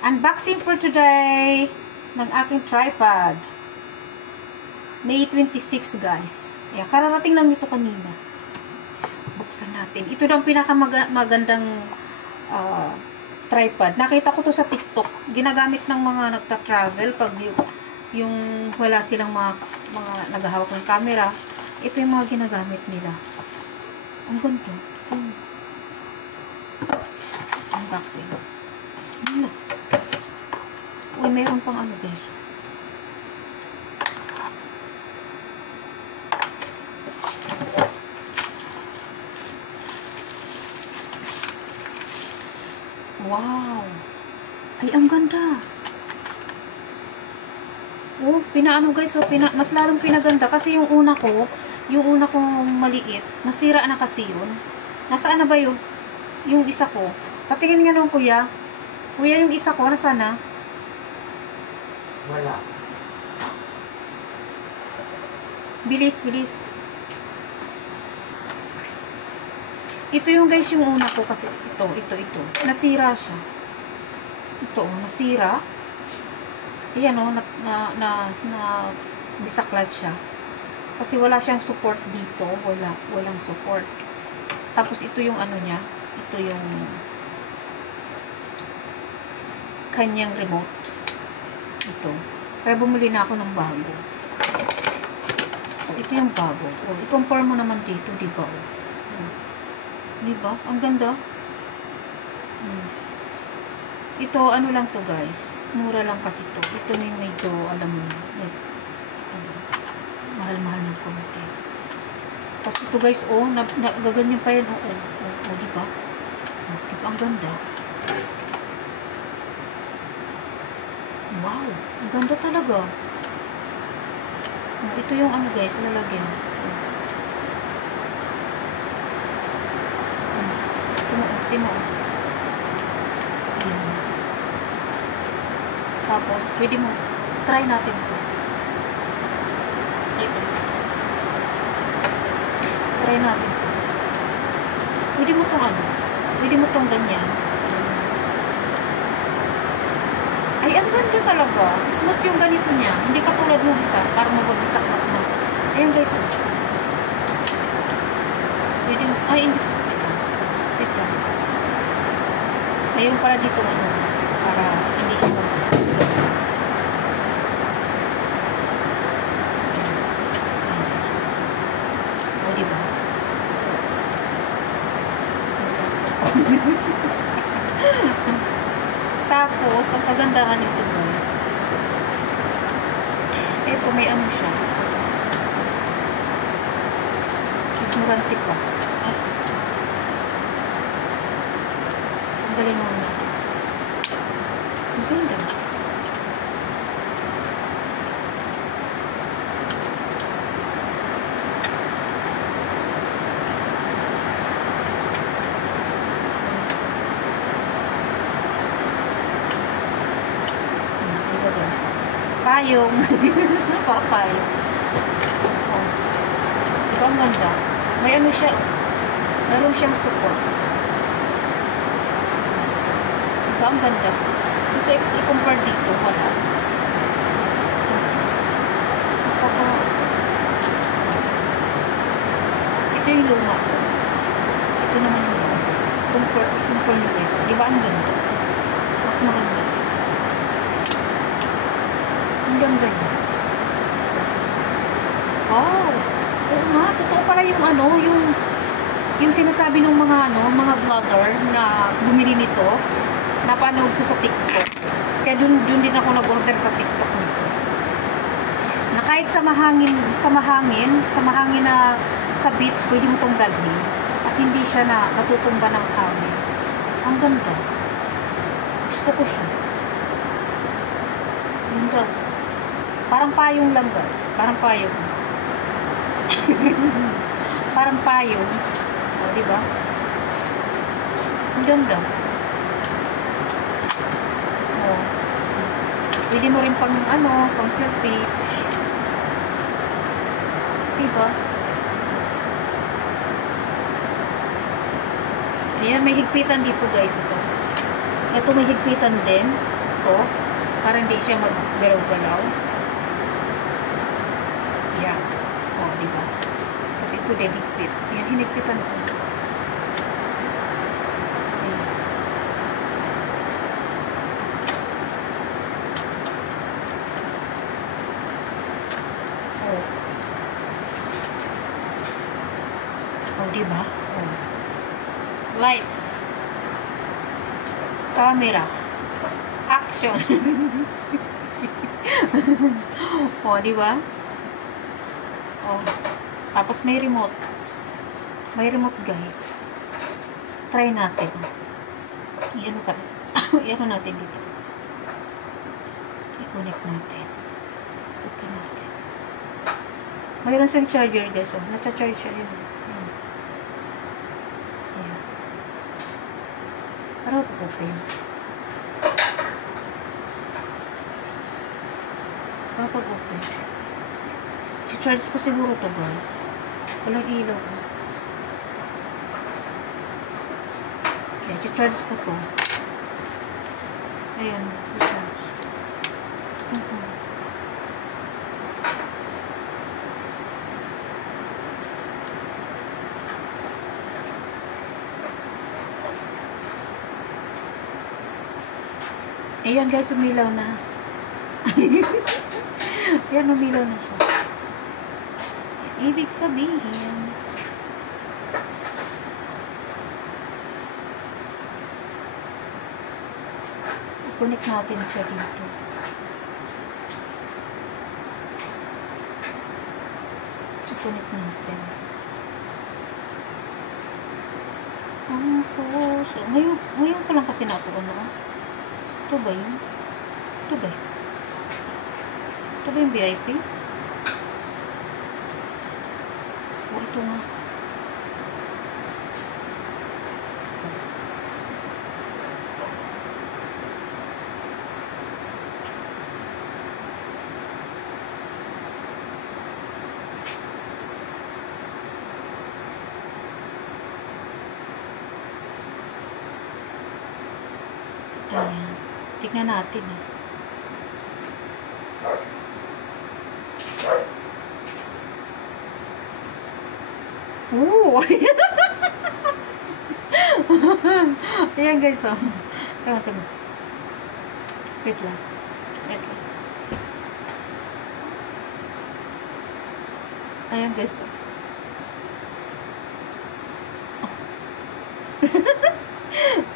Unboxing for today ng aking tripod. May 26 guys. Ayan, kararating lang nito kanina. Buksan natin. Ito daw ang pinakamagandang tripod. Nakita ko to sa TikTok. Ginagamit ng mga nagta-travel pag yung wala silang mga naghahawak ng camera. Ito yung mga ginagamit nila. Ang ganda. Unboxing. Uy, mayroon pang ano guys. Wow! Ay, ang ganda! Oh, pinaano guys, oh, mas lalong pinaganda kasi yung una kong maliit, nasira na kasi yun. Nasaan na ba yung isa ko? Patingin nga nung kuya. Kuya, yung isa ko, nasaan na? Wala. Bilis. Ito yung guys, yung una ko kasi ito. Nasira siya. Ito, nasira. Ayan o, bisaklat siya. Kasi wala siyang support dito. Walang support. Tapos ito yung ano niya. Ito yung kanyang remote. Ito. Kaya bumili na ako ng bago. So, ito yung bago. O, i-compare mo naman dito, di ba? Di ba? Ang ganda. Ito, ano lang to guys. Mura lang kasi to. Ito na yung medyo, alam mo na, mahal-mahal ng konti. Tapos ito guys, oh, gaganyan pa yan. Oh, di ba? Di ba? Ang ganda. Wow, ang ganda talaga. Ito yung ano guys, lalagyan. Timo. Tapos, pwede mo, try natin ito. Try natin ito. Pwede mo itong ano, pwede mo itong ganyan. Ay, ang ganda talaga. Smooth yung ganito niya. Hindi katulad mo isa, parang mababisak na. Ayun guys. Pwede mo, ay, hindi. Ito. Ayun para dito ano, para hindi siya mababisak. O, diba? Tapos, ang kagandahan nito guys, ito may ano siya, ignorante pa. Ang galing mo na. Ang ganda. Payong. Parang payong. Oh. Diba ang ganda? May ano siya. Meron siyang support. Diba ang ganda? Kasi i-compare dito. Wala. Ito yung luma ko. Ito naman yung luma. Compare nyo guys. Diba ang ganda? Mas maganda. Hanggang ganyan. Wow! Oo nga, totoo pala yung ano, yung sinasabi ng mga vlogger na bumili nito, napanood ko sa TikTok. Kaya dun din ako nag-order sa TikTok nito. Na kahit sa mahangin na sa beach, pwede mo itong dalhin. At hindi siya natutumba ng hangin. Ang ganda. Gusto ko siya. Ganda. Parang payong lang guys. Parang payong. Parang payong. O, diba? Ang ganda. O. Pwede mo rin pang selfie. Diba? Ayan, may higpitan dito guys. Ito may higpitan din. to para hindi siya maggalaw-galaw. Yan. O, diba? Kasi ito dedikpit. Yan, hinigpitan ko. Diba? Oh. Lights. Camera. Action. Oh, diba? Oh. Tapos may remote. May remote, guys. Try natin. Iano ka. Iano natin dito. I-connect natin. Okay natin. Mayroon siyang charger, guys. Oh. Nacha-charge siya yun. Para open. Para pag-open. Si-charge pa siguro to, guys. Walang ilaw. Kaya, si-charge pa to. Ayan, si-charge. Ayan, guys, umilaw na. Ayan, umilaw na siya. Ibig sabihin, i-connect natin siya dito. I-connect natin. So, ngayon ko lang kasi ito ba yun? Ito ba yun? Ito ba yung VIP? O, ito nga. Ayan. Tignan natin eh. Ooh! Ayan, guys, oh. Tama. Wait lang. Ayan, guys, oh.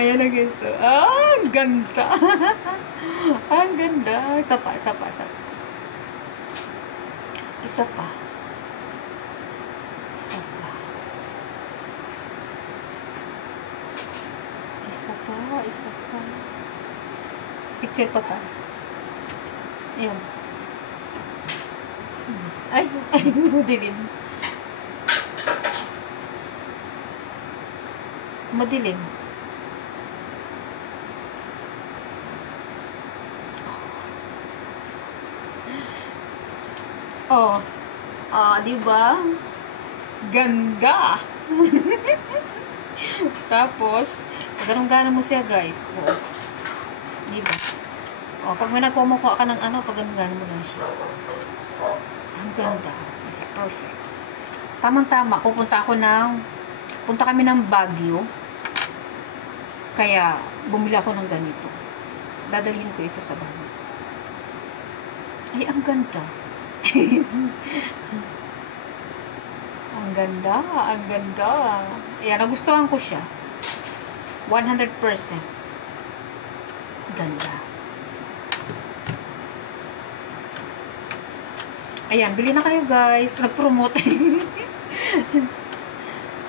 Ayan na, guys, oh. Ang ganda! Ang ganda. Isa pa. Isa pa. Picture pa pa. Ayan. Ay, madilim. Madilim. Oh. Diba? Ganda. Tapos, ganun-gana mo siya, guys. Oh. Diba? Oh, pag may nagkumukuha ka ng pag ganun-gana mo lang siya. Ang ganda. It's perfect. Tamang-tama. Punta kami ng Baguio. Kaya, bumili ako ng ganito. Dadalhin ko ito sa Baguio. Ay, ang ganda. Ang ganda. Ayan, nagustuhan ko siya. 100%. Ganda. Ayan, bili na kayo, guys. Nag-promote.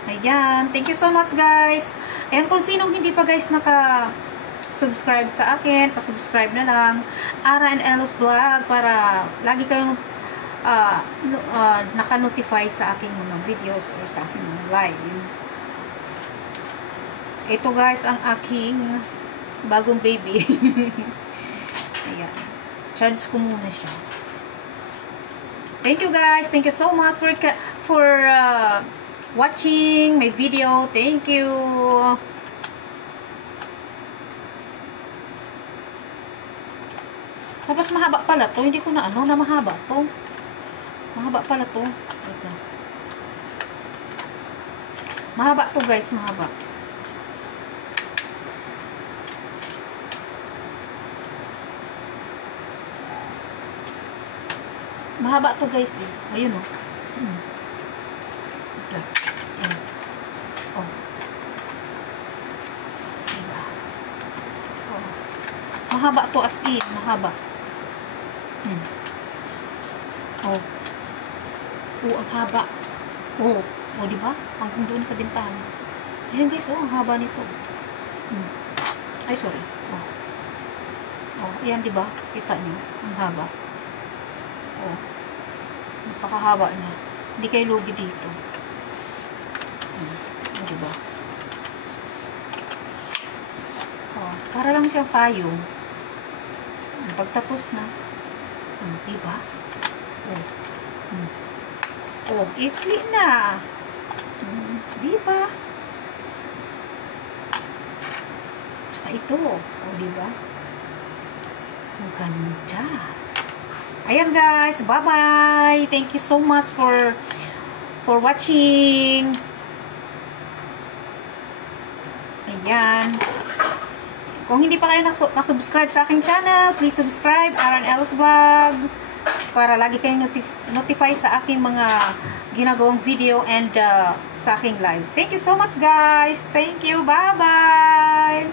Ayan, thank you so much, guys. Ayan, kung sinong hindi pa, guys, naka-subscribe sa akin, pa-subscribe na lang. Ara and Elos Vlog para lagi kayong naka-notify sa aking mga videos or sa aking mga live. Ito, guys, ang aking bagong baby. Ayan. Charge ko muna siya. Thank you, guys. Thank you so much for watching my video. Thank you. Tapos mahaba pala to. Hindi ko na ano, na mahaba to. Mahaba pala to. Wait lang. Mahaba to guys, mahaba. Mahaba to guys eh. Ayun oh. Wait lang. Ayun. Oh. Diba? Oh. Mahaba to as in. Mahaba. Oh. Oh, ang haba. Oh. Oh, diba? Hanggang doon sa bintana. Ayan guys, oh, ang haba nito. Ay, sorry. Oh. Oh, ayan diba? Kita niyo. Ang haba. Oh. Napakahaba niya. Hindi kayo lugi dito. Oh, diba? Oh, para lang siyang payong. Pagtapos na. Diba? Oh. Oh, ikli na. Diba? Tsaka ito. Oh, diba? Ang ganda. Ayan guys, bye-bye. Thank you so much for watching. Ayan. Kung hindi pa kayo nakasubscribe sa aking channel, please subscribe, Aaron L's Vlog, para lagi kayong notify sa aking mga ginagawang video and sa aking live. Thank you so much guys. Thank you. Bye-bye.